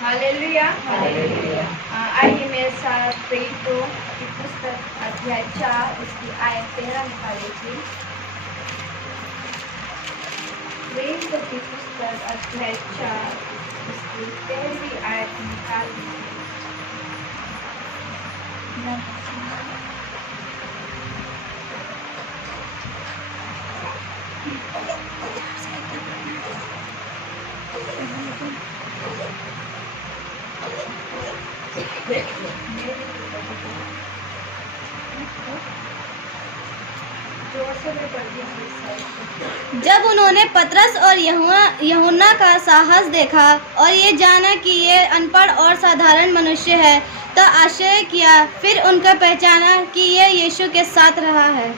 Hallelujah. आइए मेरे साथ प्रेरितों की पुस्तक अध्याय 4 उसकी आयत 13 निकालेगी। प्रेरितों की पुस्तक अध्याय 4 उसकी 13वीं आयत निकाल लीजिए। जब उन्होंने पतरस और यूहन्ना का साहस देखा और ये जाना कि ये अनपढ़ और साधारण मनुष्य है तो आश्चर्य किया। फिर उनका पहचाना कि ये यीशु के साथ रहा है।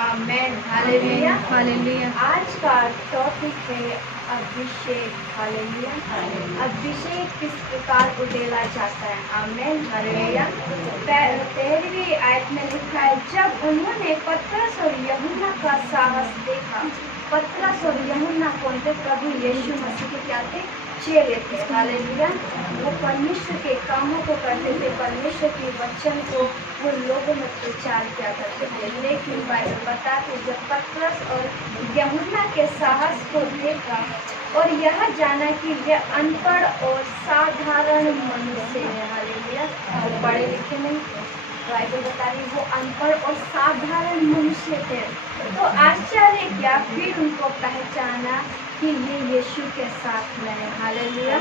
आमेन। हालेलुया। हालेलुया। आज का टॉपिक है अभिषेक। हालेलुया। अभिषेक किस प्रकार उड़ेला जाता है। आमेन। हालेलुया। 13वीं आयत में लिखा है, जब उन्होंने पतरस और यूहन्ना का साहस देखा। पतरस और यूहन्ना कौन थे? प्रभु यीशु मसीह के क्या थे? चेले थे। हालेलुया। वो परमेश्वर के कामों को करते थे, परमेश्वर के वचन को वो लोगों में प्रचार किया करते थे। लेकिन बाइबल बताते जब पतरस और यूहन्ना के साहस को देखा और यह जाना कि यह अनपढ़ और साधारण मनुष्य है। हालेलुया। वो पढ़े लिखे नहीं, बाइबल बता रही वो अनपढ़ और साधारण मनुष्य थे। तो आश्चर्य क्या, फिर उनको पहचाना कि ये यीशु के साथ में है। हालेलुया।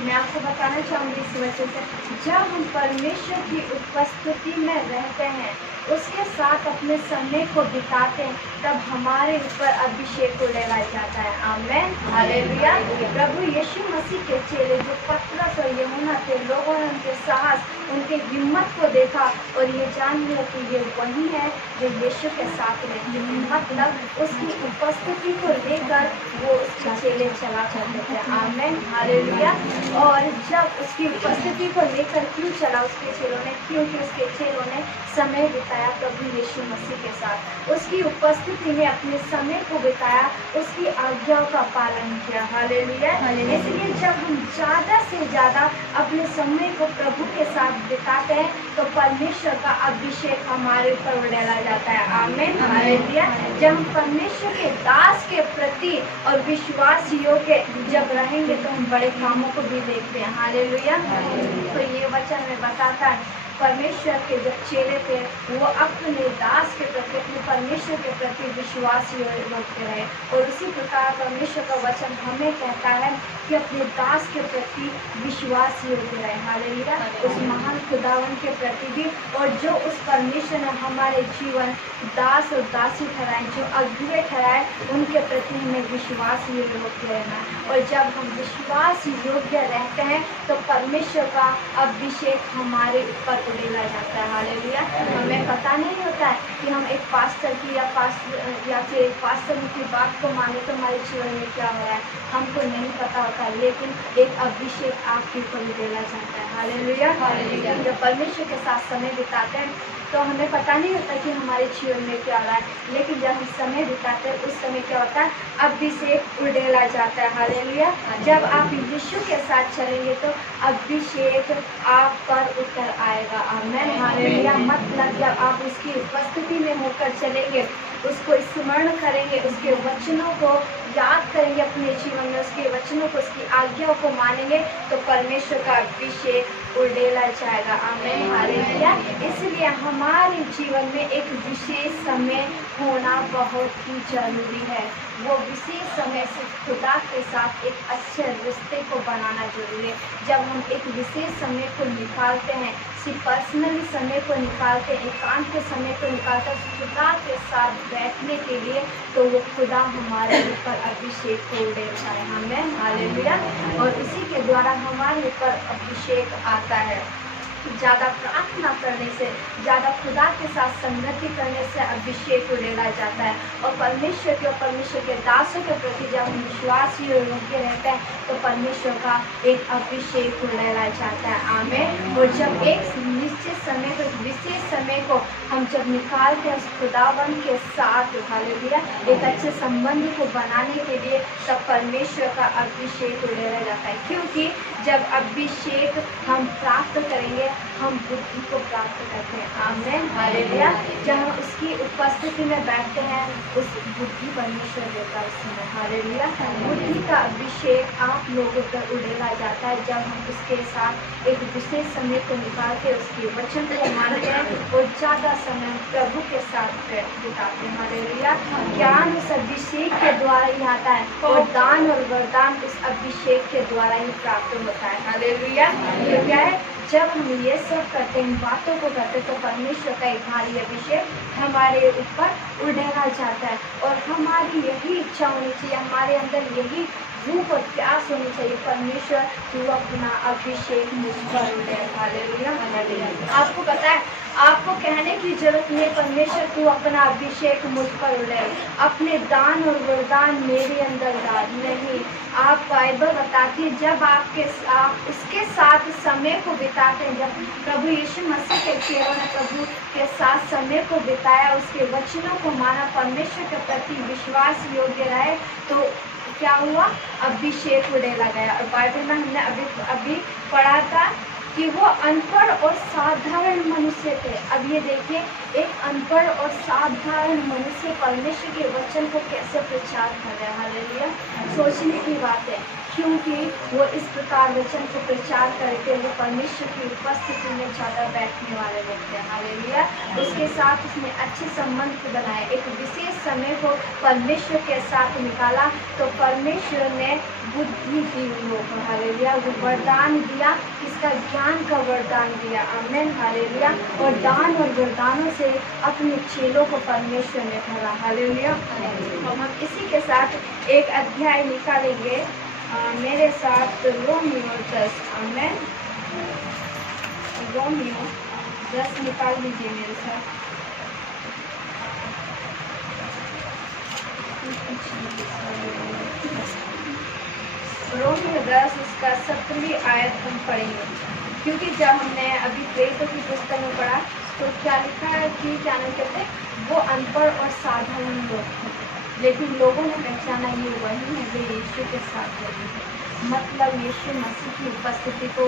मैं आपको बताना चाहूँगी इस वजह से, जब हम परमेश्वर की उपस्थिति में रहते हैं, उसके साथ अपने समय को बिताते हैं, तब हमारे ऊपर अभिषेक उड़ेला जाता है। आमेन। हालेलुया। प्रभु यीशु मसीह के चेले जो पतरस और यूहन्ना थे, लोगों ने उनके साहस, उनके हिम्मत को देखा और ये जान लिया कि ये वही है जो यीशु के साथ रहते हैं। मतलब उसकी उपस्थिति को लेकर वो उसके चेले चला करते थे। आमेन। हालेलुया। और जब उसकी उपस्थिति को लेकर क्यों चला उसके चेलों ने? क्योंकि उसके चेलों ने समय बिताया प्रभु यीशु मसीह के साथ, उसकी उपस्थिति में अपने समय को बिताया, उसकी आज्ञाओं का पालन किया। हालेलुया। इसलिए जब हम ज़्यादा से ज़्यादा अपने समय को प्रभु के साथ बिताते हैं तो परमेश्वर का अभिषेक हमारे ऊपर उड़ेला जाता है। आमेन। हालेलुया। जब हम परमेश्वर के दास के प्रति और विश्वास योग्य जब रहेंगे तो हम बड़े कामों को भी देखते हैं। हालेलुया। तो ये वचन में बताता है परमेश्वर के जब चेले थे वो अपने दास के प्रति, अपने परमेश्वर के प्रति विश्वास योग्य रहे। और उसी प्रकार परमेश्वर का वचन हमें कहता है कि अपने दास के प्रति विश्वास योग्य रहे। हालेलुया। उस महान खुदावन के प्रति भी, और जो उस परमेश्वर ने हमारे जीवन दास और दासी ठहराए, जो अगुवे ठहराए, उनके प्रति हमें विश्वास योग्य रहना। और जब हम विश्वास योग्य रहते हैं तो परमेश्वर का अभिषेक हमारे ऊपर उड़ेला जाता है। हालेलुया। हमें पता नहीं होता है कि हम एक पास्टर की या फिर एक पास्टर की बात को माने तो हमारे जीवन में क्या हो रहा है, हमको नहीं पता होता है। लेकिन एक अभिषेक आपके ऊपर उड़ेला जाता है। हालेलुया। हालेलुया। जब परमेश्वर के साथ समय बिताते हैं तो हमें पता नहीं होता कि हमारे जीवन में क्या हो रहा है, लेकिन जब हम समय बिताते हैं उस समय क्या होता है? अभिषेक उड़ेला जाता है। हालेलुया। जब आप यीशु के साथ चलेंगे तो अभिषेक आप पर उतर आएगा। आमेन। हालेलुया। मतलब जब आप उसकी उपस्थिति में होकर चलेंगे, उसको स्मरण करेंगे, उसके वचनों को याद करेंगे अपने जीवन में, उसके वचनों को, उसकी आज्ञाओं को मानेंगे तो परमेश्वर का अभिषेक उड़ेला जाएगा। आमेन। हालेलुया। इसलिए हमारे जीवन में एक विशेष समय होना बहुत ही जरूरी है। वो विशेष समय से खुदा के साथ एक अच्छे रिश्ते को बनाना जरूरी है। जब हम एक विशेष समय को निकालते हैं, सिर्फ पर्सनली समय को निकालते हैं, एकांत के समय को निकालते हैं खुदा के साथ बैठने के लिए, तो वो खुदा हमारे ऊपर अभिषेक को उड़ेलता है। हमें हालेलुया। और इसी के द्वारा हमारे ऊपर अभिषेक आता है। ज़्यादा प्रार्थना करने से, ज़्यादा खुदा के साथ संगति करने से अभिषेक उड़ेला जाता है। और परमेश्वर के दासों के प्रति जब हम विश्वास योग्य रहते हैं तो परमेश्वर का एक अभिषेक उड़ेला जाता है। आमेन। और जब एक निश्चित समय को, विशेष समय को हम जब निकालते हैं खुदावन के साथ, हालेलुया, एक अच्छे संबंध को बनाने के लिए, तब परमेश्वर का अभिषेक उड़ेला जाता है। क्योंकि जब अभिषेक हम प्राप्त करेंगे हम बुद्धि को प्राप्त करते हैं। Amen hallelujah. जब हम उसकी उपस्थिति में बैठते हैं उस बुद्धि परमेश्वर देता है उस समय। हालेलुया। बुद्धि का अभिषेक आप लोगों पर उड़ेला जाता है जब हम उसके साथ एक विशेष समय को निकाल के उसके वचन को मानते हैं और ज़्यादा समय प्रभु के साथ बिताते हैं। हालेलुया। ज्ञान उस अभिषेक के द्वारा ही आता है और दान और वरदान उस अभिषेक के द्वारा ही प्राप्त होता है। हालेलुया। ये क्या है? जब हम ये सब करते हैं, इन बातों को करते हैं, तो परमेश्वर का एक भारी अभिषेक हमारे ऊपर उड़ेला जाता है और हमारी यही इच्छा होनी चाहिए, हमारे अंदर यही भूख और प्यास होनी चाहिए, परमेश्वर तू अपना अभिषेक मुझ पर उड़े। हालेलुया। आपको पता है, आपको कहने की जरूरत नहीं, परमेश्वर तू अपना अभिषेक मुझ पर उड़े, अपने दान और वरदान मेरे अंदर डाल। नहीं, आप बाइबल बताती है जब आप उसके साथ समय को बिताते हैं, जब प्रभु यीशु मसीह के चेलों ने प्रभु के साथ समय को बिताया, उसके वचनों को माना, परमेश्वर के प्रति विश्वास योग्य रहे, तो क्या हुआ? अभिषेक उड़ेला गया। और बाइबल में हमने अभी पढ़ा था कि वो अनपढ़ और साधारण मनुष्य थे। अब ये देखिए, एक अनपढ़ और साधारण मनुष्य परमेश्वर के वचन को कैसे प्रचार कर रहे हैं। हालेलुया। सोचने की बात है, क्योंकि वो इस प्रकार वचन को प्रचार करके वो परमेश्वर की उपस्थिति में ज़्यादा बैठने वाले लोग थे। हालेलुया। उसके साथ उसने अच्छे संबंध बनाए, एक विशेष समय को परमेश्वर के साथ निकाला, तो परमेश्वर ने बुद्धि दी उन लोगों को। हालेलुया। वो वरदान दिया, इसका ज्ञान का वरदान दिया। आमीन। हालेलुया। और दान और वरदानों से अपने चेलों को परमेश्वर ने भरा। हालेलुया। तो हम इसी के साथ एक अध्याय निकालेंगे, मेरे साथ रोमियो 10। आमीन। रोमियो 10 निकाल लीजिए मेरे साथ। रोमियो 10 उसका 17वीं आयत हम पढ़ेंगे, क्योंकि जब हमने अभी प्रेरितों की पुस्तक में पढ़ा तो क्या लिखा है कि क्या नहीं कहते, वो अनपढ़ और साधारण लोग थे, लेकिन लोगों ने पहचाना ये वही है जो यीशु के साथ रहते थे। मतलब यीशु मसीह की उपस्थिति को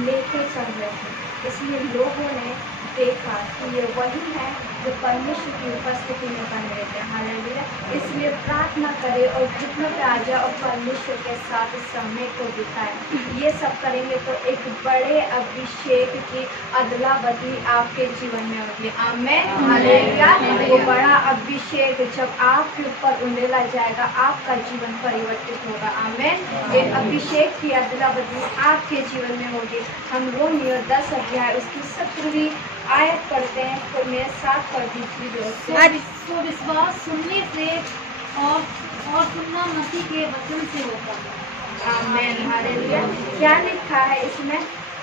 लेके चल रहे थे, इसलिए लोगों ने देखा कि ये वही है जो परमेश्वर की उपस्थिति में बन रहे थे। हालेलुया। इसलिए प्रार्थना करें और घुटनों पे आ जाए और परमेश्वर के साथ समय को बिताएं। ये सब करेंगे तो एक बड़े अभिषेक की अदला बदली आपके जीवन में होगी। आमीन। हालेलुया। वो बड़ा अभिषेक जब आपके ऊपर उंडेला जाएगा, आपका जीवन परिवर्तित होगा। आमीन। एक अभिषेक की अदला बदली आपके जीवन में होगी। हम रोमियो 10 अध्याय उसकी 17वीं आयत पढ़ते हैं, तो मेरे साथ पढ़ दीजिए। तो विश्वास सुनने से और सुनना मसीह के वचन से होता है। आमीन। हालेलुया। क्या लिखा है इसमें?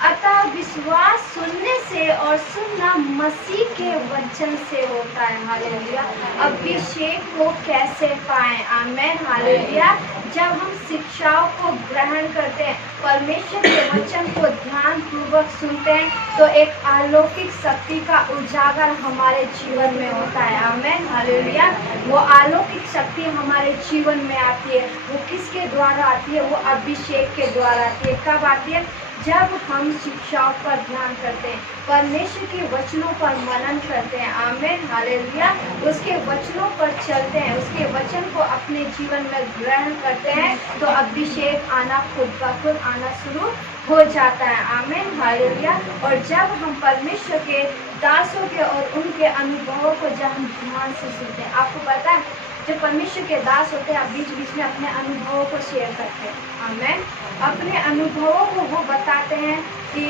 अतः विश्वास सुनने से और सुनना मसीह के वचन से होता है। हालेलुया। अभिषेक को कैसे पाएं? आमीन। हालेलुया। जब हम शिक्षाओं को ग्रहण करते हैं, परमेश्वर के वचन को ध्यान पूर्वक सुनते हैं, तो एक अलौकिक शक्ति का उजागर हमारे जीवन में होता है। आमीन। हालेलुया। वो अलौकिक शक्ति हमारे जीवन में आती है। वो किसके द्वारा आती है? वो अभिषेक के द्वारा आती है। कब आती है? जब हम शिक्षाओं पर ध्यान करते हैं, परमेश्वर के वचनों पर मनन करते हैं। आमीन। हालेलुया। उसके वचनों पर चलते हैं, उसके वचन को अपने जीवन में ग्रहण करते हैं, तो अभिषेक आना खुद ब खुद आना शुरू हो जाता है। आमीन। हालेलुया। और जब हम परमेश्वर के दासों के और उनके अनुभवों को जब हम ध्यान से सुनते हैं, आपको पता है जो परमेश्वर के दास होते हैं, बीच बीच में अपने अनुभवों को शेयर करते हैं। आमीन। अपने अनुभवों को वो बताते हैं कि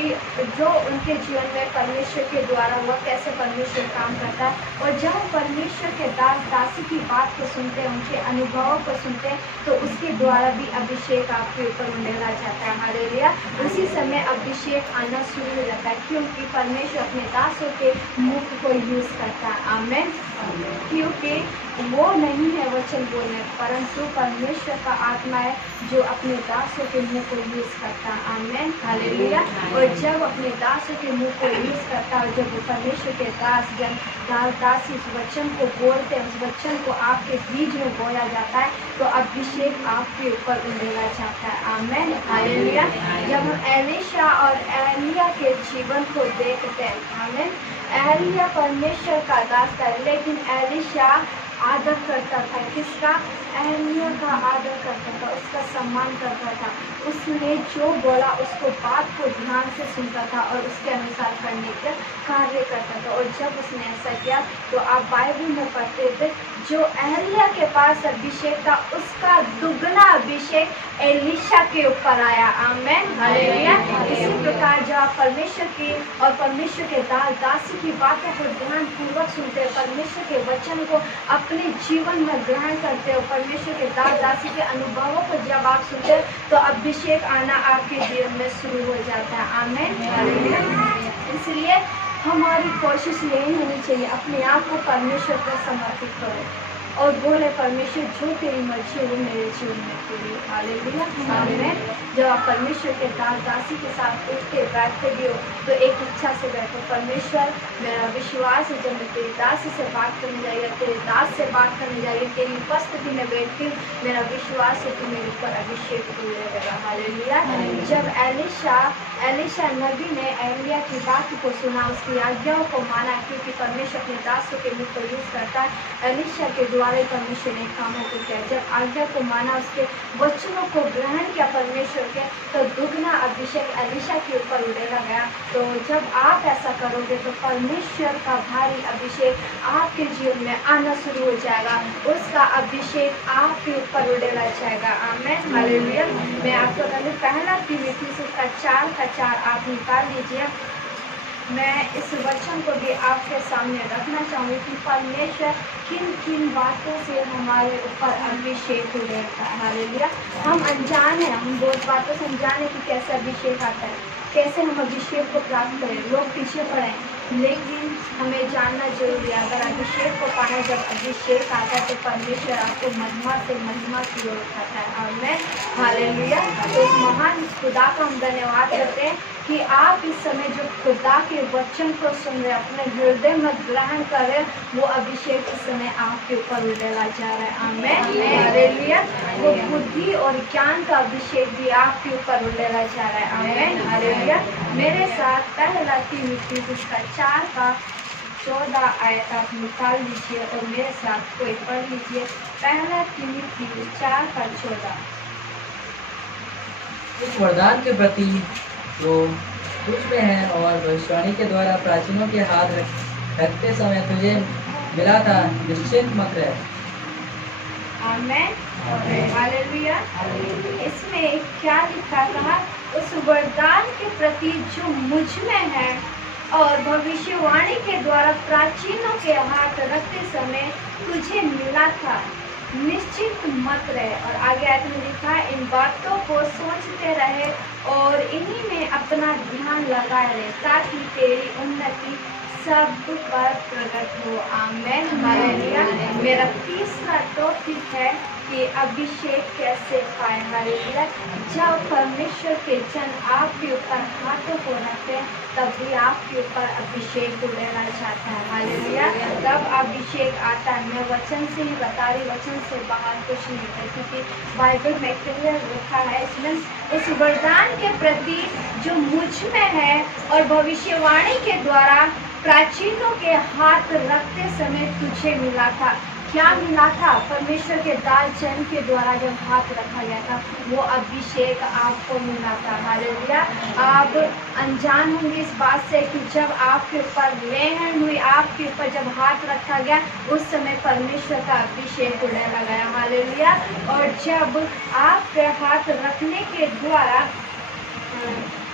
जो उनके जीवन में परमेश्वर के द्वारा हुआ, कैसे परमेश्वर काम करता है। और जब हम परमेश्वर के दास दासी की बात को सुनते हैं, उनके अनुभवों को सुनते हैं, तो उसके द्वारा भी अभिषेक आपके ऊपर उंडेला जाता है। हालेलुया। उसी समय अभिषेक आना शुरू हो जाता है, क्योंकि परमेश्वर अपने दासों के मुख को यूज करता है। आमीन। क्योंकि वो नहीं है वचन बोलने, परंतु परमेश्वर का आत्मा है जो अपने दासों के मुंह को यूज यूज करता है। आमेन, हालेलुया। और जब अपने दासों के मुंह को यूज करता है, जब परमेश्वर के दास दासी इस वचन को बोलते हैं, उस वचन को आपके बीच में बोया जाता है, तो अभिषेक आपके ऊपर उड़ेला जाता है। आमेन, हालेलुया। जब हम एलीशा और एलिया के जीवन को देखते हैं, आमेन, एलिया परमेश्वर का दास था, लेकिन एलीशा आदर करता था। किसका? एलिया का आदर करता था, उसका सम्मान करता था। उसने जो बोला उसको बात को ध्यान से सुनता था और उसके अनुसार करने का कार्य करता था। और जब उसने ऐसा किया तो आप बाइबल में पढ़ते थे, जो एलिया के पास अभिषेक था उसका दुगना अभिषेक एलीशा के ऊपर आया। आमेन, हालेलुया। इसी प्रकार जब आप परमेश्वर की और परमेश्वर के दासी की बातों को ध्यान पूर्वक सुनते हो, परमेश्वर के वचन को अपने जीवन में ग्रहण करते हो, परमेश्वर के दासी के अनुभवों को जब आप सुनते हो, तो अभिषेक आना आपके जीवन में शुरू हो जाता है। आमेन, हालेलुया। इसलिए हमारी कोशिश यही होनी चाहिए, अपने आप को परमेश्वर को समर्पित करो और बोले, परमेश्वर जो तेरी मर्जी है वो मेरे जीवन में पूरी। हालेलुया, आमीन। जब आप परमेश्वर के दासी के साथ उठते बैठते भी हो तो एक इच्छा से बैठो, परमेश्वर मेरा विश्वास है जब मैं तेरी दासी से बात करने जाएगा, तेरे दास से बात करने जाएगी, तेरी उपस्थिति में बैठती हूँ, मेरा विश्वास है कि मेरे ऊपर अभिषेक रहेगा। हालेलुया। जब एलीशा नबी ने एलिया की बात को सुना, उसकी आज्ञाओं को माना, क्योंकि परमेश्वर अपने दासों के मुख को यूज करता है, एलीशा के द्वारा परमेश्वर ने कामों को किया। जब आज्ञा को माना, उसके वचनों को ग्रहण किया परमेश्वर के, तो दुगना अभिषेक एलीशा के ऊपर उड़ेला गया। तो जब आप ऐसा करोगे तो परमेश्वर का भारी अभिषेक आपके जीवन में आना शुरू हो जाएगा, उसका अभिषेक आपके ऊपर उड़ेला जाएगा। आमीन, हालेलुया। मैं आपको पहला तीमुथियुस 4:4 आप निकाल लीजिए। मैं इस वचन को भी आपके सामने रखना चाहूँगी कि परमेश्वर किन किन बातों से हमारे ऊपर अभिषेक उड़ेगा। हालेलुया। हम अनजान हैं, हम बहुत बातों से अनजान है कि कैसे अभिषेक आता है, कैसे हम अभिषेक को प्राप्त करें। लोग पीछे पड़े, लेकिन हमें जानना जरूरी है। अगर अभिषेक को पाना, जब अभिषेक आता है तो परमेश्वर आपको महिमा से महिमा की ओर उठाता है। आमीन, हालेलुया। तो इस महान खुदा का हम धन्यवाद करते हैं कि आप इस समय जो खुदा के वचन को सुन रहे, अपने हृदय में ग्रहण कर रहे, वो अभिषेक इस समय आपके ऊपर उड़ेला जा रहा है। आमीन, हालेलुया। वो बुद्धि और ज्ञान का अभिषेक भी आपके ऊपर उड़ेला जा रहा है। आमीन, हालेलुया। मेरे साथ पहला तीमुथियुस 4:14 आयत आप निकाल लीजिए और मेरे साथ कोई पढ़ लीजिए। पहला तीमुथियुस 4:14। इस वरदान के प्रति जो तुझ में है और भविष्यवाणी के द्वारा प्राचीनों के हाथ रखते समय तुझे मिला था, निश्चिंत मत रह। आमीन, हालेलुया। इसमें क्या लिखा था? उस वरदान के प्रति जो मुझ में है और भविष्यवाणी के द्वारा प्राचीनों के हाथ रखते समय तुझे मिला था, निश्चित मत रहे। और आगे आयत में लिखा, इन बातों को सोचते रहे और इन्हीं में अपना ध्यान लगाए रहे, ताकि तेरी उन्नति सब पर प्रकट हो। आमीन, हालेलुया। मेरा तीसरा टॉपिक है कि अभिषेक कैसे पाए। हालेलुया। जब परमेश्वर के जन आपके ऊपर हाथों को रखते हैं, तब भी आपके ऊपर अभिषेक उड़ेला जाता है। हालेलुया। तब अभिषेक आता है। मैं वचन से ही बता रही, वचन से बाहर कुछ नहीं है, क्योंकि बाइबल में क्लियर लिखा है। इसमें उस वरदान के प्रति जो मुझ में है और भविष्यवाणी के द्वारा प्राचीनों के हाथ रखते समय तुझे मिला था। क्या मिला था? परमेश्वर के दास जन के द्वारा जब हाथ रखा गया था, वो अभिषेक आपको मिला था। हालेलुया। आप अनजान होंगे इस बात से कि जब आपके ऊपर लेहन हुई, आपके ऊपर जब हाथ रखा गया, उस समय परमेश्वर का अभिषेक उड़ेला गया। हालेलुया। और जब आपके हाथ रखने के द्वारा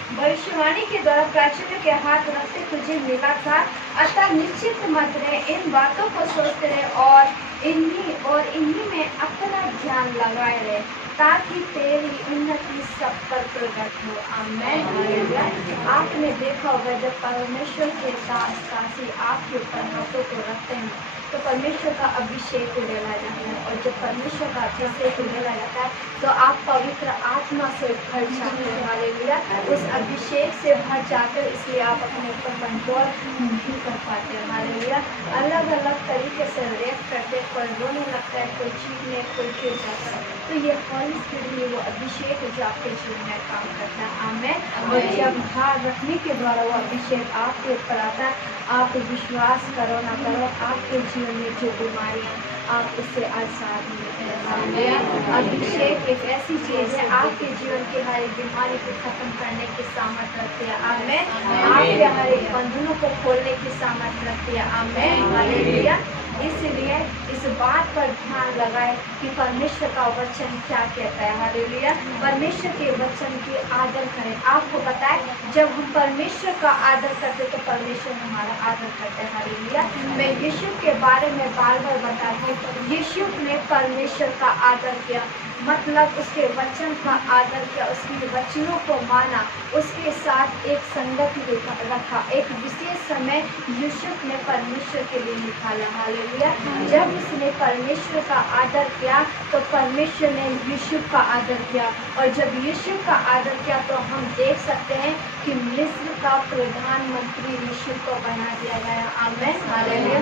भविष्यवाणी के द्वारा प्राचीनों के हाथ रखते तुझे मिला था, अतः निश्चित मत रहे, इन बातों को सोचते रहे और इन्हीं में अपना ध्यान लगाए रहे, ताकि तेरी उन्नति सब पर प्रकट हो। आमीन, हालेलुया। आपने देखा होगा जब परमेश्वर के दास दासी आपके ऊपर हाथों को रखते हैं तो परमेश्वर का अभिषेक उड़ेला जाता है। और जब परमेश्वर का अभिषेक उड़ेला जाता है तो आप पवित्र आत्मा से भर जाते हैं। हालेलुया। उस अभिषेक से भर जाते हो, इसलिए आप अपने ऊपर कंट्रोल नहीं कर पाते। हालेलुया। अलग अलग तरीके से रिएक्ट करते, कोई रोने लगता है, कोई चीखने, कोई गिर जाता है। तो ये हॉली स्पिरिट में वो अभिषेक जो आपके जीवन में काम करता है। आमेन। और जब भार रखने के द्वारा वो अभिषेक आपके ऊपर आता है, आप विश्वास करो ना करो, आपके जीवन में जो बीमारियां, आप उससे आजाद मिलते हैं। हालेलुया। अभिषेक एक ऐसी चीज है, आपके जीवन की हर एक बीमारी को खत्म करने की सामर्थ्य रखती है। आमेन। आपके हर एक बंधनों को खोलने की सामर्थ्य रखती है। आमेन। हालेलुया। इसलिए इस बात पर ध्यान लगाए कि परमेश्वर का वचन क्या कहता है। हालेलुया। परमेश्वर के वचन की आदर करें। आपको पता है जब हम परमेश्वर का आदर करते तो परमेश्वर हमारा आदर करते हैं। हालेलुया। मैं यीशु के बारे में बार बार बताती हूँ, यीशु ने परमेश्वर का आदर किया, मतलब उसके वचन का आदर किया, उसके वचनों को माना, उसके साथ एक संगति रखा। एक विशेष समय यूसुफ ने परमेश्वर के लिए निकाला। हालेलुया। जब उसने परमेश्वर का आदर किया तो परमेश्वर ने यूसुफ का आदर किया, और जब यूसुफ का आदर किया तो हम देख सकते हैं कि मिस्र का प्रधानमंत्री यूसुफ को बना दिया गया। आमेन। हालेलुया।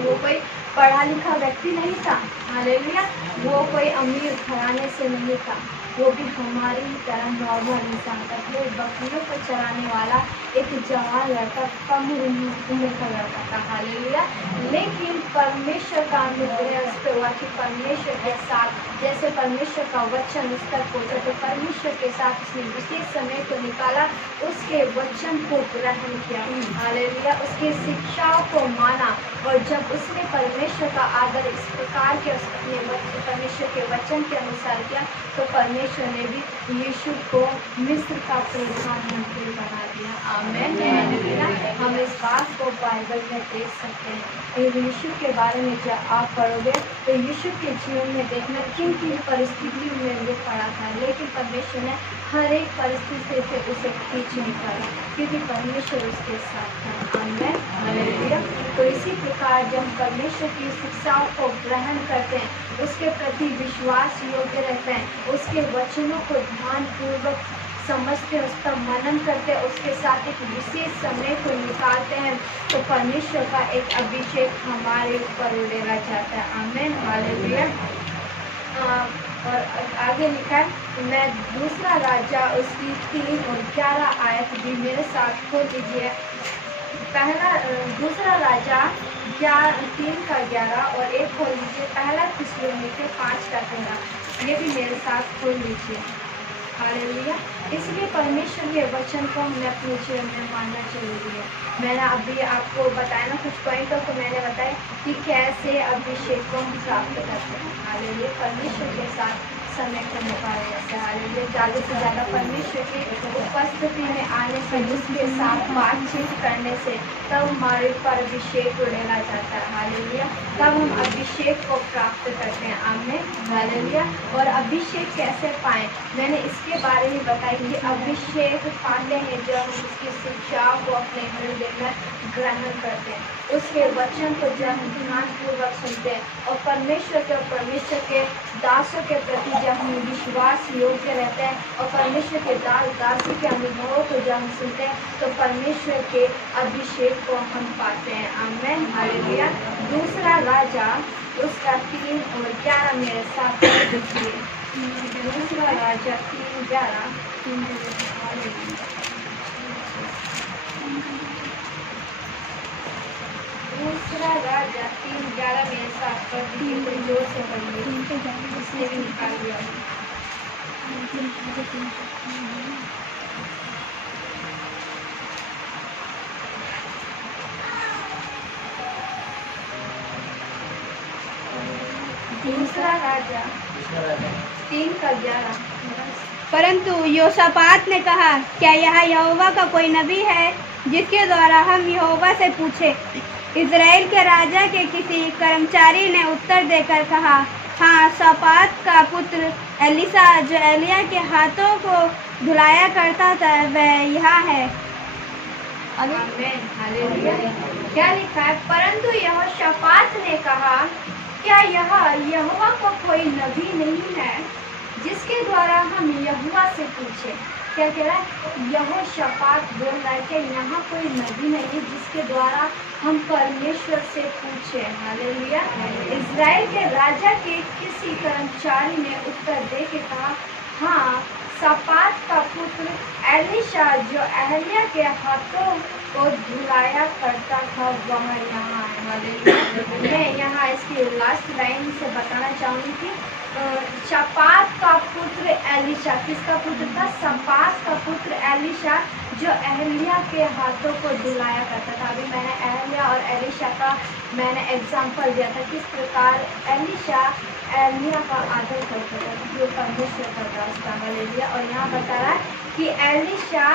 वो कोई पढ़ा लिखा व्यक्ति नहीं था। हालेलुया। वो कोई अमीर घराने से नहीं था, वो भी हमारी तरह नॉर्मल इंसान था। वो बकरियों को चराने वाला एक जवान लड़का, कम उम्र का लड़का था। हालेलुया। लेकिन परमेश्वर का अनुग्रह उस पर हुआ कि परमेश्वर के साथ, जैसे परमेश्वर का वचन उस तक पहुंचा तो परमेश्वर के साथ उसने विशेष समय को निकाला, उसके वचन को ग्रहण किया। हालेलुया। उसकी शिक्षाओं को माना, और जब उसने परमेश्वर का आदर इस प्रकार के अपने परमेश्वर के वचन के अनुसार किया तो परमेश्वर ने भी यीशु को मिस्र का प्रधानमंत्री बना दिया। आमेन। हालेलुया। हम इस बात को बाइबल में देख सकते हैं। यीशु के बारे में जब आप पढ़ोगे तो यीशु के जीवन में देखना किन किन परिस्थितियों में वो पड़ा था, लेकिन परमेश्वर ने हर एक परिस्थिति से उसे खींच निकाला, क्योंकि परमेश्वर उसके साथ था। आमेन। हालेलुया। तो इसी प्रकार जब हम परमेश्वर की शिक्षाओं को ग्रहण करते हैं, उसके प्रति विश्वास योग्य रहते हैं, उसके वचनों को ध्यानपूर्वक समझते हैं, उस पर मनन करते हैं, उसके साथ एक विशेष समय को निकालते हैं, तो परमेश्वर का एक अभिषेक हमारे ऊपर उड़ेला जाता है। आमेन। हालेलुया। और आगे लिखा है, मैं दूसरा राजा उसकी 3 और 11 आयत भी मेरे साथ खोल दीजिए। दूसरा राजा 3 का 11 और 1 खोल लीजिए। पहला थिस्सलुनीके 5 का 13, ये भी मेरे साथ खोल लीजिए। हालेलुया। इसलिए परमेश्वर के वचन को हमें अपने जीवन में मानना जरूरी है। मैंने अभी आपको बताया ना, कुछ पॉइंटों को मैंने बताया कि कैसे अभिषेक को हम प्राप्त करते हैं। हालेलुया। परमेश्वर के साथ समय को निकालने से। हालेलुया। ज़्यादा से ज़्यादा परमेश्वर की उपस्थिति में आने से, उसके साथ बातचीत करने से, तब हमारे ऊपर अभिषेक उड़ेला जाता है। हालेलुया। तब हम अभिषेक को प्राप्त करते हैं। आमेन। हालेलुया। और अभिषेक कैसे पाएं, मैंने इसके बारे में बताया कि अभिषेक पाते हैं जब हम उसकी शिक्षा को अपने हृदय में ग्रहण करते हैं, उसके वचन को जब हम ध्यानपूर्वक सुनते हैं, और परमेश्वर के दासों के प्रति जब हम विश्वास योग्य रहते हैं, और परमेश्वर के दासी के अनुभवों को जब हम सुनते हैं, तो परमेश्वर के अभिषेक को हम पाते हैं। आमेन। हालेलुया। दूसरा राजा उसका 3 और 11 मेरे साथ देखिए। दूसरा राजा 3:11। दूसरा राजा 3:11 मेरे साथ पढ़ दीजिए, जोर से पढ़िए, इसने भी निकाल दिया। दूसरा राजा 3 का 11। परंतु योशापात ने कहा, क्या यह यहोवा का कोई नबी है जिसके द्वारा हम यहोवा से पूछे? इज़राइल के राजा के किसी कर्मचारी ने उत्तर देकर कहा, हाँ, शापात का पुत्र एलिसा जो एलिया के हाथों को धुलाया करता था वह यहाँ है। आगे आमीन, हालेलुया। क्या लिखा है? परंतु यहोशापात ने कहा, क्या यहोवा को कोई नबी नहीं है जिसके द्वारा हम यहोवा से पूछे? क्या कह रहा है? यहोशापात बोल रहा है कि यहाँ कोई नबी नहीं है जिसके द्वारा हम परमेश्वर से पूछे। हालेलुया। इज़राइल के राजा के किसी कर्मचारी ने उत्तर दे के कहा, हाँ, शापात का पुत्र एलीशा जो अहल्या के हाथों को धुलाया करता था वह यहाँ है। हालेलुया। मैं यहाँ इसकी लास्ट लाइन से बताना चाहूँगी कि शापात का पुत्र एलीशा, किसका पुत्र था? शापात का पुत्र एलीशा जो अहल्या के हाथों को धुलाया करता था। अभी मैंने अहल्या और एलीशा का मैंने एग्जाम्पल दिया था किस प्रकार एलीशा अहल्या का आदर करता था, जो परमेश्वर का दास था। हालेलुया। और यहाँ बता रहा है कि एलीशा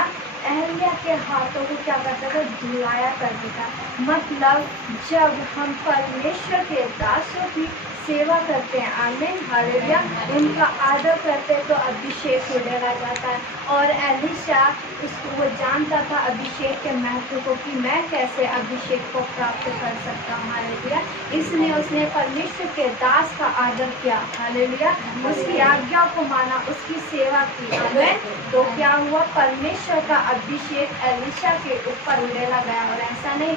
अहल्या के हाथों को क्या करता था? धुलाया करता था। मतलब जब हम परमेश्वर के दासों की सेवा करते हैं, आमीन, हालेलुया, उनका आदर करते हैं तो अभिषेक उड़ेला जाता है। और एलीशा उसको वो जानता था अभिषेक के महत्व को कि मैं कैसे अभिषेक को प्राप्त कर सकता हूँ। हालेलुया। इसलिए उसने परमेश्वर के दास का आदर किया। हालेलुया। उसकी आज्ञा को माना, उसकी सेवा की। आमीन। तो क्या हुआ? परमेश्वर का अभिषेक एलीशा के ऊपर उड़ेला गया। और ऐसा नहीं,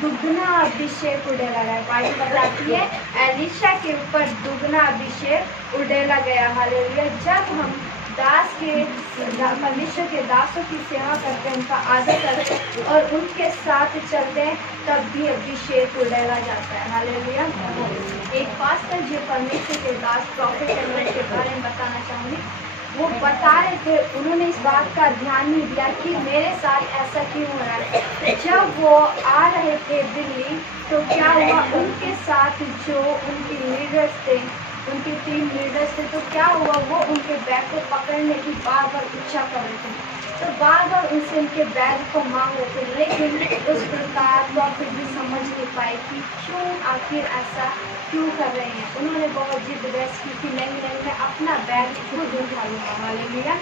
दुगना अभिषेक उड़ेला गया। बाइबल बताती है एलीशा के ऊपर दुगना अभिषेक उड़ेला गया। हालेलुया। जब हम परमेश्वर के दासों की सेवा करते हैं, उनका आदर करते हैं और उनके साथ चलते हैं, तब भी अभिषेक उड़ेला जाता है। हालेलुया। एक पास्टर जो परमेश्वर के दास प्रॉफिट के बारे में बताना चाहूँगी, वो बता रहे थे, उन्होंने इस बात का ध्यान नहीं दिया कि मेरे साथ ऐसा क्यों हो रहा है। जब वो आ रहे थे दिल्ली तो क्या हुआ, उनके साथ जो उनके लीडर्स थे, उनके 3 लीडर्स थे, तो क्या हुआ, वो उनके बैग को पकड़ने की बार बार इच्छा कर रहे थे, तो बार बार उनसे उनके बैग को मांग रहे थे। लेकिन उस प्रकार प्रॉफिट भी समझ नहीं पाए कि क्यों, आखिर ऐसा क्यों कर रहे हैं। उन्होंने बहुत जिद बहस की कि नहीं नहीं, मैं अपना बैग खुद उठा लूँगा। हालेलुया।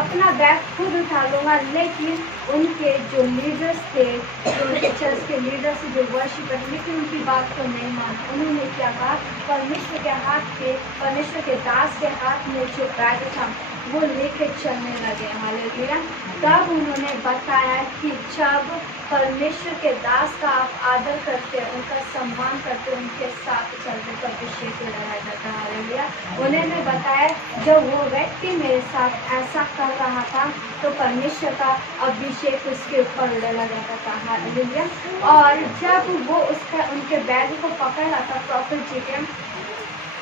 अपना बैग खुद उठा लूँगा। लेकिन उनके जो लीडर्स थे, जो उनके चर्च के लीडर्स जो वर्शिप करते, लेकिन उनकी बात को नहीं माना। उन्होंने क्या कहा, परमेश्वर के दास के हाथ में जो बैग था वो लेके चलने लगे। हालेलुया। तब उन्होंने बताया कि जब परमेश्वर के दास का आप आदर करते हैं, उनका सम्मान करते हैं, उनके साथ चलने पर अभिषेक लगाया जाता है। हालेलुया। उन्होंने बताया जब वो व्यक्ति मेरे साथ ऐसा कर रहा था तो परमेश्वर का अभिषेक उसके ऊपर उड़ेला जाता था। हालेलुया। और जब वो उनके बैग को पकड़ रहा था प्रॉफिट जी के,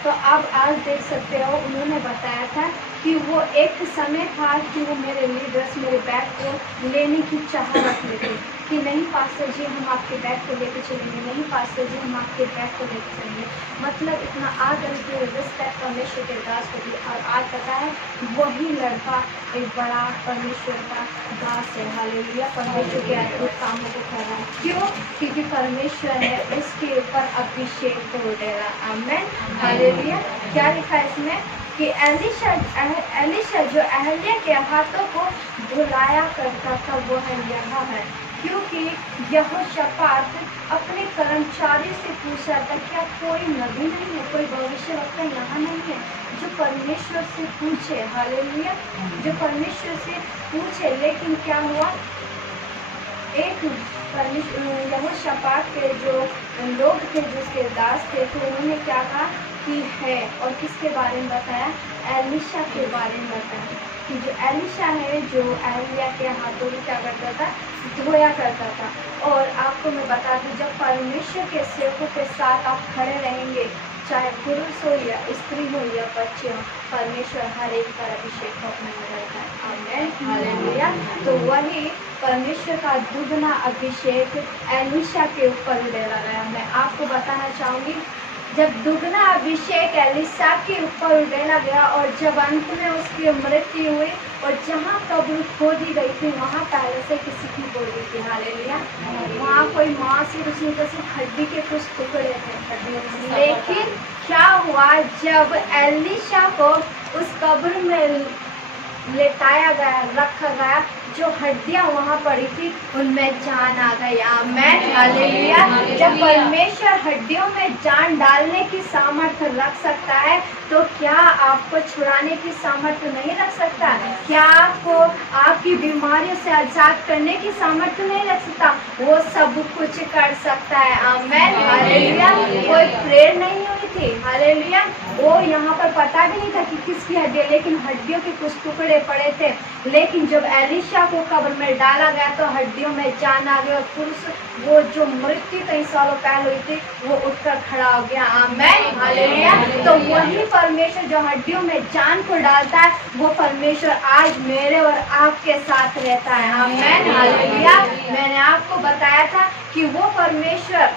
तो आप आज देख सकते हो, उन्होंने बताया था कि वो एक समय था कि वो मेरे लीडर्स मेरे बैग को लेने की चाह रखते थे कि नहीं पास्टर जी हम आपके बैग को लेकर चलेंगे, नहीं पास्टर जी हम आपके बैग को लेकर चलेंगे। मतलब इतना आदर के रिस्पेक्ट परमेश्वर के दास को दी। और आज पता है वही लड़का एक बड़ा परमेश्वर का दास है। हालेलुया। परमेश्वर के अद्भुत कामों को कर रहा है। क्यों? क्योंकि परमेश्वर ने उसके ऊपर अभिषेक को उड़ेला। आमीन, हालेलुया। क्या लिखा है इसमें कि एलीशा जो अहल्या के हाथों को धुलाया करता था वह यहाँ है। क्योंकि यहोशापात अपने कर्मचारी से पूछा था, क्या कोई नबी नहीं है, कोई भविष्यवक्ता यहाँ नहीं है जो परमेश्वर से पूछे। हालेलुया। जो परमेश्वर से पूछे। लेकिन क्या हुआ, एक यहोशापात के जो लोग थे, जिसके दास थे, तो उन्होंने क्या कहा कि है, और किसके बारे में बताया, एलीशा के बारे में बताया कि जो एलीशा है जो अहल्या के हाथों में क्या करता था, धोया करता था। और आपको मैं बता दूं, जब परमेश्वर के सेवकों के साथ आप खड़े रहेंगे, चाहे पुरुष हो या स्त्री हो या बच्चे हो, परमेश्वर हर एक पर अभिषेक को अपने में रहता है। आमीन, हालेलुया। तो वही परमेश्वर का दुगना अभिषेक एलीशा के ऊपर उड़ेला गया। मैं आपको बताना चाहूँगी, जब दुगना अभिषेक एलीशा के ऊपर उड़ेला गया और जब अंत में उसकी मृत्यु हुई और जहाँ कब्र खोदी गई थी वहाँ पहले से किसी की बॉडी थी। हालेलुया। वहाँ कोई मांस ही उसमें तो सिर्फ हड्डी के कुछ टुकड़े थे। लेकिन क्या हुआ, जब एलीशा को उस कब्र में लेटाया गया, रखा गया, जो हड्डियां वहाँ पड़ी थी उनमें जान आ गई। आमेन, हालेलुया। जब परमेश्वर हड्डियों में जान डालने की सामर्थ्य रख सकता है तो क्या आपको छुड़ाने की सामर्थ्य नहीं रख सकता? क्या आपको आपकी बीमारियों से आजाद करने की सामर्थ्य नहीं रख सकता? वो सब कुछ कर सकता है। आमेन, हालेलुया। कोई प्रेयर नहीं हुई थी, हालेलुया। वो यहाँ पर पता भी नहीं था कि किसकी हड्डी, लेकिन हड्डियों के कुछ टुकड़े पड़े थे। लेकिन जब एलिशा को कब्र में डाला गया तो हड्डियों में जान आ गई और पुरुष वो जो मृत्यु कई सालों पहले हुई थी वो उठकर खड़ा हो गया। आमेन, हालेलुया। तो वही परमेश्वर जो हड्डियों में जान को डालता है वो परमेश्वर आज मेरे और आपके साथ रहता है। आमेन, हालेलुया। मैंने आपको बताया था कि वो परमेश्वर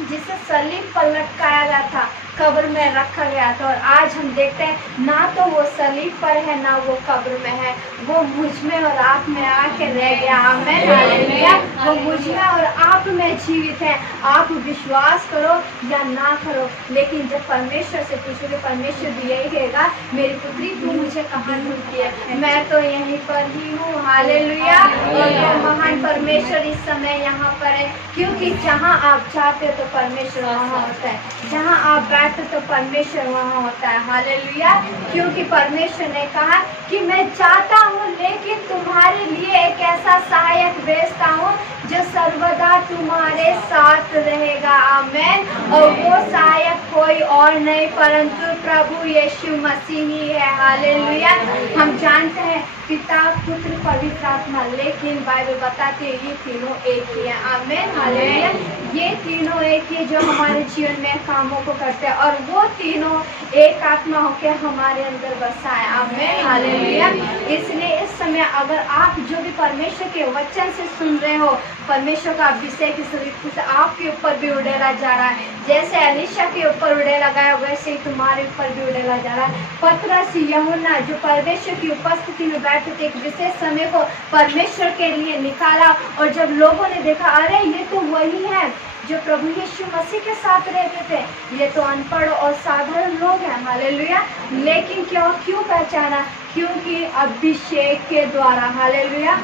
जिसे सलीब पर लटकाया गया था, कब्र में रखा गया था, और आज हम देखते हैं ना तो वो सलीब पर है ना वो कब्र में है, वो मुझ में और आप में आके रह गया। आमेन, हालेलुया। वो मुझ में और आप में जीवित है। आप विश्वास करो या ना करो, लेकिन जब परमेश्वर से पूछोगे परमेश्वर भी यही कहेगा, मेरी पुत्री तू मुझे कहाँ ढूंढती है, मैं तो यहीं पर ही हूँ। हालेलुया। और वो महान परमेश्वर इस समय यहाँ पर है, क्योंकि जहाँ आप जाते हो तो परमेश्वर वहाँ होता है, जहाँ आप बैठते तो परमेश्वर वहाँ होता है। हालेलुया। क्योंकि परमेश्वर ने कहा कि मैं चाहता हूँ लेकिन तुम्हारे लिए एक ऐसा सहायक भेजता हूँ जो सर्वदा तुम्हारे साथ रहेगा। आमेन। और वो सहायक कोई और नहीं परंतु प्रभु यीशु मसीह ही है। हालेलुया। हम जानते हैं पिता, पुत्र, पवित्र आत्मा, लेकिन बाइबल बताती है ये तीनों एक ही है। आमेन, हालेलुया। ये तीनों एक ही जो हमारे जीवन में कामों को करते हैं और वो तीनों एक आत्मा होकर हमारे अंदर बसा है। आमेन, हालेलुया। इसलिए इस समय अगर आप जो भी परमेश्वर के वचन से सुन रहे हो, परमेश्वर का अभिषेक इस रीति से आपके ऊपर भी उड़ेला जा रहा है। जैसे एलिशा के ऊपर उड़ेला गया वैसे ही तुम्हारे ऊपर भी उड़ेला जा रहा है। पतरस, यूहन्ना जो परमेश्वर की उपस्थिति में बैठे थे, एक विशेष समय को परमेश्वर के लिए निकाला, और जब लोगों ने देखा अरे ये तो वही है जो प्रभु यीशु मसीह के साथ रहते थे, ये तो अनपढ़ और साधारण लोग हैं। हालेलुया। लेकिन क्यों पहचाना? क्योंकि अभिषेक के द्वारा। हालेलुया।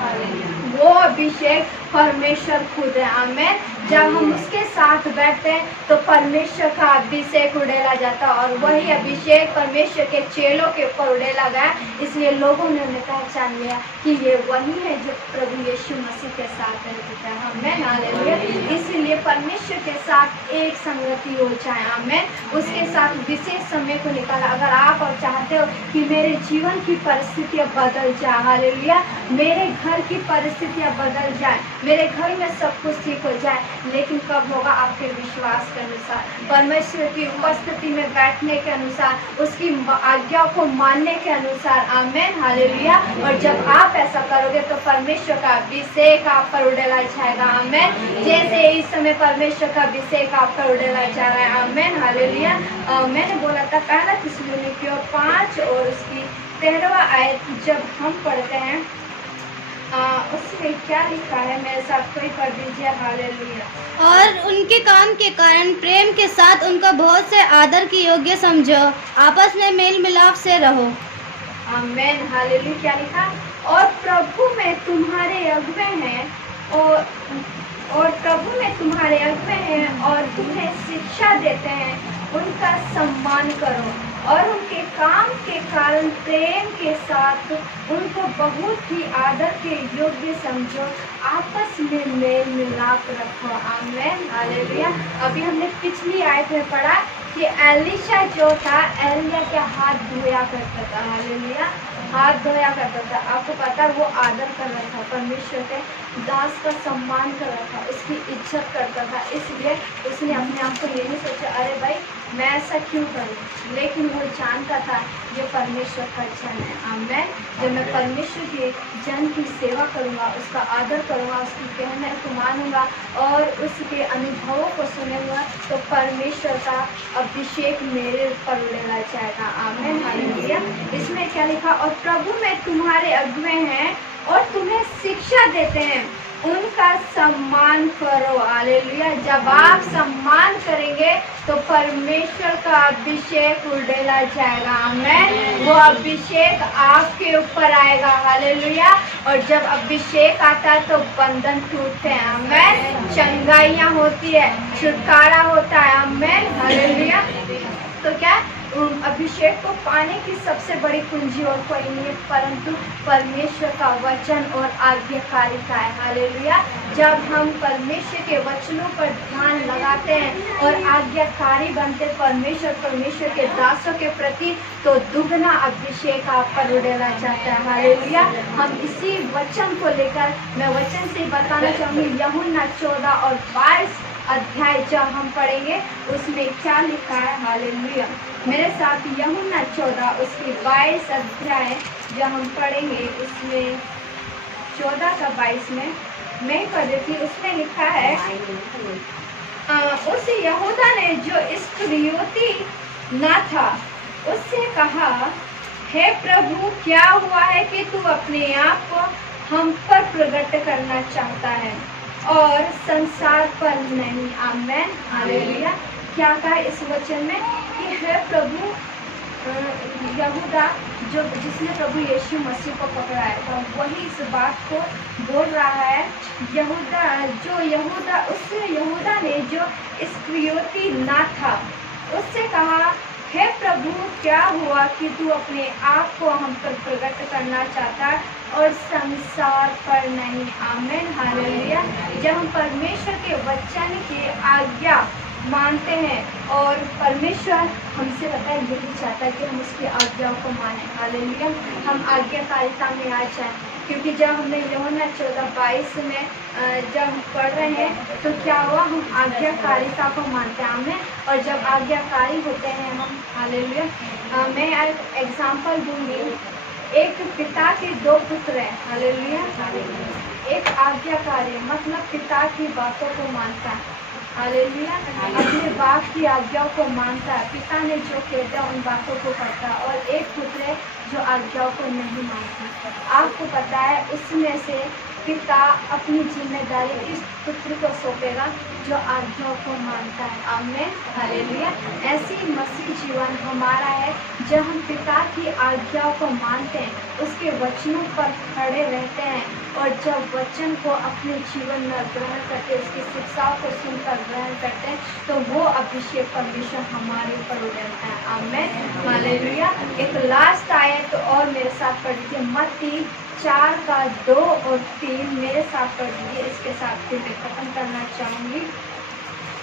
वो अभिषेक परमेश्वर खुद है। आमेन। जब हम उसके साथ बैठते हैं तो परमेश्वर का अभिषेक उड़ेला जाता है, और वही अभिषेक परमेश्वर के चेलों के ऊपर उड़ेला गया। इसलिए लोगों ने उन्हें पहचान लिया कि ये वही है जो प्रभु यीशु मसीह के साथ रहता है। आमेन, हालेलुया। इसीलिए परमेश्वर के साथ एक संगति हो जाए। आमेन। उसके साथ विशेष समय को निकाला। अगर आप और चाहते हो कि मेरे जीवन की परिस्थितियाँ बदल जाए, हालेलुया, मेरे घर की परिस्थितियाँ बदल जाए, मेरे घर में सब कुछ ठीक हो जाए, लेकिन कब होगा? आपके विश्वास के अनुसार, परमेश्वर की उपस्थिति में बैठने के अनुसार, उसकी आज्ञा को मानने के अनुसार। आमेन, हालेलुया। और जब आप ऐसा करोगे तो परमेश्वर का अभिषेक आप पर उड़ेला जाएगा। आमेन। जैसे इस समय परमेश्वर का अभिषेक आप पर उड़ेला जा रहा है। आमेन, हालेलुया। मैंने बोला था पहला थिस्सलुनीकियों 5 और उसकी 13वां आयत जब हम पढ़ते हैं उसमें क्या लिखा है, मेरे साथ कोई पढ़ दीजिए। हालेलुया। और उनके काम के कारण प्रेम के साथ उनका बहुत से आदर के योग्य समझो, आपस में मेल मिलाप से रहो। आमेन, हालेलुया। क्या लिखा? और प्रभु में तुम्हारे अगुवे हैं और प्रभु में तुम्हारे अगुवे हैं और तुम्हें शिक्षा देते हैं, उनका सम्मान करो और उनके काम के कारण प्रेम के साथ उनको बहुत ही आदर के योग्य समझो, आपस में मेल मिलाप रखो। आमेन, हालेलुया। अभी हमने पिछली आयत में पढ़ा कि एलिशा जो था एलिया के हाथ धोया करता था। हालेलुया। हाथ धोया करता था। आपको पता है वो आदर कर रहा था, परमेश्वर के दास का सम्मान कर रहा था, उसकी इज्जत करता था। इसलिए उसने अपने आप को ये नहीं सोचा अरे भाई मैं ऐसा क्यों करूं, लेकिन वो जानता था ये परमेश्वर का जन है। आमेन। जब मैं परमेश्वर के जन की सेवा करूंगा, उसका आदर करूंगा, उसकी कहने को मानूंगा और उसके अनुभवों को सुनूंगा तो परमेश्वर का अभिषेक मेरे ऊपर उड़ेला जाएगा। आमेन, हालेलुया। इसमें क्या लिखा? और प्रभु में तुम्हारे अगुवे हैं और तुम्हें शिक्षा देते हैं, उनका सम्मान करो। हालेलुया। जब आप सम्मान करेंगे तो परमेश्वर का अभिषेक उड़ेला जाएगा। आमीन। वो अभिषेक आपके ऊपर आएगा। हालेलुया। और जब अभिषेक आता है तो बंधन टूटते हैं। आमीन। चंगाइयाँ होती है, छुटकारा होता है। आमीन। हालेलुया। तो क्या अभिषेक को पाने की सबसे बड़ी कुंजी और कोई नहीं है परंतु परमेश्वर का वचन और आज्ञाकारिता है। हालेलुया। जब हम परमेश्वर के वचनों पर ध्यान लगाते हैं और आज्ञाकारी बनते परमेश्वर के दासों के प्रति, तो दुगना अभिषेक आप पर उड़ेला जाता है। हालेलुया। हम इसी वचन को लेकर मैं वचन से बताना चाहूँगी। यूहन्ना 14 और 22 अध्याय जब हम पढ़ेंगे उसमें क्या लिखा है। हालेलुया। मेरे साथ यूहन्ना 14 उसकी 22 अध्याय जब हम पढ़ेंगे उसमें 14 का 22 में मैं पढ़ रही थी, उसमें लिखा है उस यहूदा ने जो इस्करियोती ना था उससे कहा, हे प्रभु क्या हुआ है कि तू अपने आप को हम पर प्रकट करना चाहता है और संसार पर नहीं। आमीन। हालेलुया। क्या कहा इस वचन में कि हे प्रभु, यहूदा जो जिसने प्रभु यीशु मसीह को पकड़ाया था वही इस बात को बोल रहा है। यहूदा ने जो इस्करियोती ना था उससे कहा, हे प्रभु क्या हुआ कि तू अपने आप को हम पर प्रकट करना चाहता है और संसार पर नहीं। आमीन। हालेलुया। जब हम परमेश्वर के वचन की आज्ञा मानते हैं और परमेश्वर हमसे पता है यही चाहता है कि हम उसकी आज्ञाओं को मानें। हालेलुया। हम आज्ञाकारिता में आ जाएं, क्योंकि जब हमने यूहन्ना 14:22 में जब हम पढ़ रहे हैं तो क्या हुआ, हम आज्ञाकारिता को मानते हैं। हमें और जब आज्ञाकारी होते हैं हम, हालेलुया। मैं एक एग्जाम्पल दूंगी। एक पिता के 2 पुत्र हैं। हालेलुया। एक आज्ञाकारी मतलब पिता की बातों को मानता है। हालेलुया। अपने बाप की आज्ञाओं को मानता है, पिता ने जो कहता है उन बातों को करता है। और एक पुत्र है जो आज्ञाओं को नहीं मानता। आपको पता है उसमें से पिता अपनी जिम्मेदारी इस पुत्र को सौंपेगा जो आज्ञाओं को मानता है। आमीन। हालेलुया। ऐसी मसीह जीवन हमारा है जब हम पिता की आज्ञाओं को मानते हैं, उसके वचनों पर खड़े रहते हैं और जब वचन को अपने जीवन में ग्रहण करते हैं, उसकी शिक्षाओं को सुनकर ग्रहण करते हैं, तो वो अभिषेक परमेश्वर हमारे ऊपर उड़ता है। आमीन। हालेलुया। एक लास्ट आयत और मेरे साथ पढ़ लीजिए, मत्ती 4 का 2 और 3 मेरे साथ पढ़ लीजिए। इसके साथ फिर मैं खत्म करना चाहूँगी।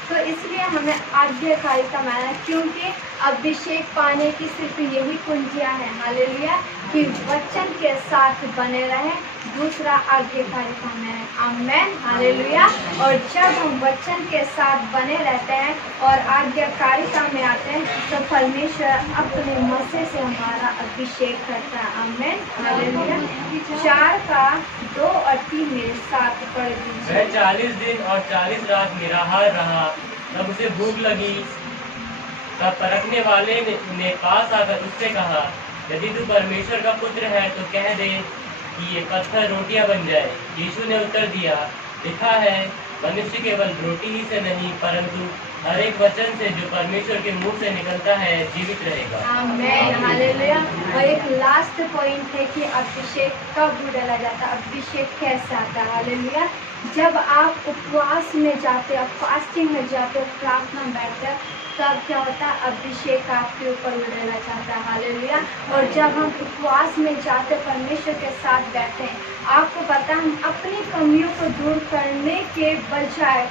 तो इसलिए हमें आज्ञाकारिता मानना है, क्योंकि अभिषेक पाने की सिर्फ यही कुंजियाँ हैं। हालेलुया। कि वचन के साथ बने रहें। दूसरा आज्ञाकारिता में है। आमीन। हालेलुया। और जब हम वचन के साथ बने रहते हैं और आज्ञाकारिता में आते हैं तो परमेश्वर अपने मसीह से हमारा अभिषेक करता है। आमीन। हालेलुया। 4 का 2 और 3 मेरे साथ पढ़ दीजिए। वह 40 दिन और 40 रात निराहार रहा। तब उसे भूख लगी। तब परखने वाले ने पास आकर उससे कहा, यदि तू परमेश्वर का पुत्र है तो कह दे कि ये पत्थर रोटियां बन जाए। यीशु ने उत्तर दिया, लिखा है, मनुष्य केवल रोटी ही से नहीं परंतु हर एक वचन से जो परमेश्वर के मुंह से निकलता है जीवित रहेगा। आमीन। हालेलुया। और एक लास्ट पॉइंट है कि अभिषेक कब डाला जाता है, अभिषेक कैसे आता है। हालेलुया। जब आप उपवास में जाते हो, फास्टिंग में जाते हो, प्रार्थना में बैठते हो, तब क्या होता है, अभिषेक आपके ऊपर उड़ेला जाता है। हालेलुया। और जब हम उपवास में जाते परमेश्वर के साथ बैठते हैं, आपको पता है हम अपनी कमियों को दूर करने के बजाय,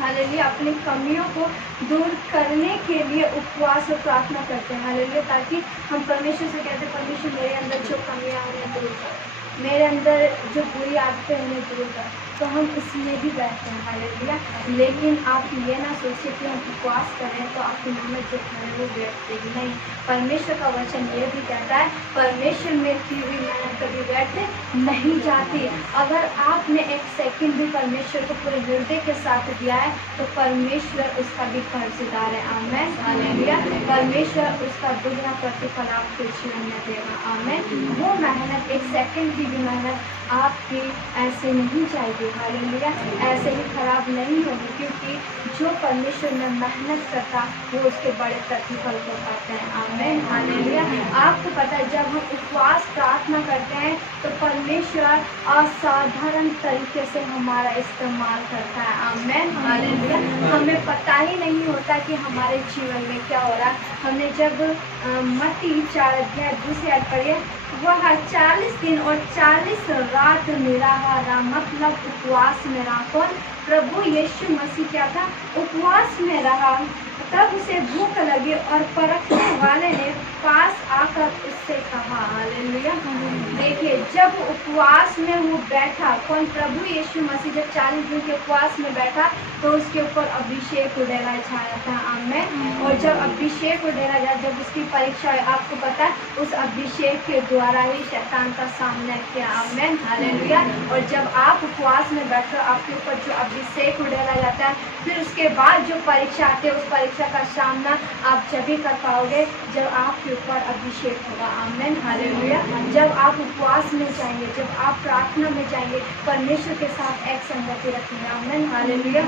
हालेलुया, अपनी कमियों को दूर करने के लिए उपवास और प्रार्थना करते हैं। हालेलुया। ताकि हम परमेश्वर से कहते हैं, परमेश्वर मेरे अंदर जो कमियां हैं उन्हें दूर कर, मेरे अंदर जो बुरी आदतें हैं उन्हें दूर कर। तो हम इसमें भी बैठते हैं। हालेलुया। लेकिन आप ये ना सोचिए कि हम उपवास करें तो आपकी नमक जो है वो व्यर्थ देगी। नहीं, परमेश्वर का वचन ये भी कहता है, परमेश्वर में की हुई मेहनत कभी व्यर्थ नहीं जाती। अगर आपने एक सेकंड भी परमेश्वर को पूरे हृदय के साथ दिया है तो परमेश्वर उसका भी कर्जदार है। आमेन, हालेलुया। परमेश्वर उसका दुगना प्रतिफल आपके जीवन में देगा। आमेन। वो मेहनत, एक सेकंड की भी मेहनत आपकी ऐसे नहीं जाएगी। हालेलुया। ऐसे ही खराब नहीं होगी, क्योंकि जो परमेश्वर में मेहनत करता वो उसके बड़े प्रतिफल को पाते हैं। आमेन, हालेलुया। आपको पता है जब हम उपवास प्रार्थना करते हैं तो परमेश्वर असाधारण तरीके से हमारा इस्तेमाल करता है। आमेन, हालेलुया। हमें पता ही नहीं होता कि हमारे जीवन में क्या हो रहा है। हमने जब मत्ती 4:2 पढ़े, वह 40 दिन और 40 रात निराहार रहा, मतलब उपवास में रहा। कौन? प्रभु यीशु मसीह क्या था? उपवास में रहा। तब उसे भूख लगी और परखने वाले ने पास आकर उससे कहा, हालेलुया। देखिए, जब उपवास में वो बैठा, कौन? प्रभु यीशु मसीह जब 40 दिन के उपवास में बैठा तो उसके ऊपर अभिषेक उड़ेला छाया था। आमेन। और जब अभिषेक उड़ेला जाए, जब उसकी परीक्षा है, आपको पता है उस अभिषेक के द्वारा ही शैतान का सामना किया। आमेन, हालेलुया। और जब आप उपवास में बैठो, आपके ऊपर जो अभिषेक उड़ेला जाता है, फिर उसके बाद जो परीक्षा आती है, उस परीक्षा का सामना आप जब ही कर पाओगे जब आपके ऊपर अभिषेक होगा। आमेन, हालेलुया। जब आप उपवास में जाएंगे, जब आप प्रार्थना में जाएंगे, परमेश्वर के साथ एक संगति रखेंगे। आमेन, हालेलुया।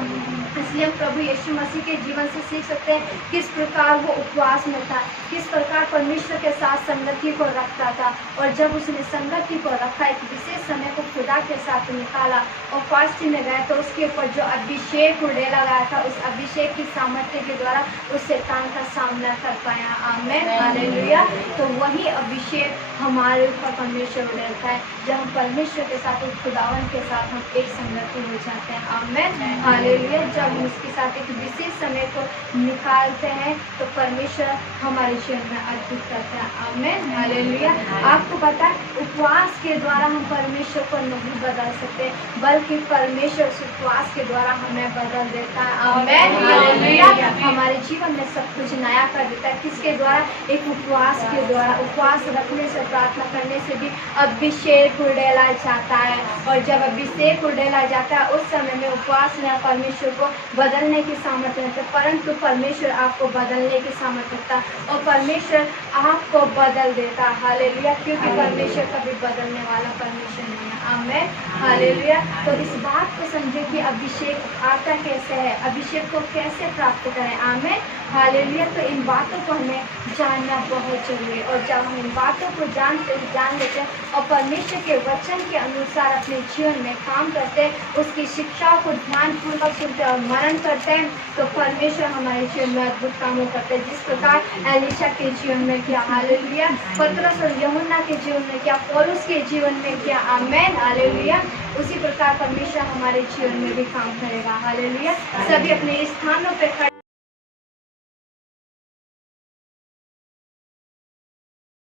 इसलिए हम प्रभु यीशु मसीह के जीवन से सीख सकते हैं किस प्रकार वो उपवास में था, किस प्रकार परमेश्वर के साथ संगति को रखता था। और जब उसने संगति को रखा, एक विशेष समय को खुदा के साथ निकाला और फास्टिंग में गए, तो उसके ऊपर जो अभिषेक उड़ेला गया था, उस अभिषेक की सामर्थ्य के द्वारा उस शैतान का सामना कर पाया। आमेन, हालेलुया। तो वही अभिषेक हमारे ऊपर परमेश्वर उड़ेलता है जब हम परमेश्वर के साथ, उस खुदावन के साथ हम एक संगति हो जाते हैं। आमेन, हालेलुया। जब हम उसके साथ एक विशेष समय को निकालते हैं तो परमेश्वर हमारे जीवन में अद्भुत करता है। आमेन, हालेलुया। आपको पता है उपवास के द्वारा हम परमेश्वर को नहीं बदल सकते, बल्कि परमेश्वर उस उपवास के द्वारा हमें बदल देता है। आमेन, हालेलुया। हमारे जीवन में सब कुछ नया कर देता है। किसके द्वारा? एक उपवास के द्वारा। उपवास रखने से, प्रार्थना करने से भी अभिषेक उड़ेला जाता है। और जब अभिषेक उड़ेला जाता है, उस समय में उपवास में परमेश्वर को बदलने की सामर्थ्य है, परंतु परमेश्वर आपको बदलने की सामर्थ्य रखता, और परमेश्वर आपको बदल देता। हालेलुया। क्योंकि परमेश्वर कभी बदलने वाला परमेश्वर नहीं है। आमेन, हालेलुया। तो इस बात को समझे कि अभिषेक आता कैसे है, अभिषेक को कैसे प्राप्त करें। आमेन, हालेलुया। तो इन बातों को हमें जानना बहुत जरूरी है। और जब हम इन बातों को जान लेते हैं और परमेश्वर के वचन के अनुसार अपने जीवन में काम करते हैं, उसकी शिक्षाओं को ध्यानपूर्वक सुनते हैं और मनन करते हैं, तो परमेश्वर हमारे जीवन में अद्भुत कामों करते हैं। जिस प्रकार एलिशा के जीवन में किया, हालेलुया। पतरस और यूहन्ना के जीवन में किया, पौलुस के जीवन में किया। आमेन, हालेलुया। उसी प्रकार परमेश्वर हमारे जीवन में भी काम करेगा। हालेलुया। सभी अपने स्थानों पर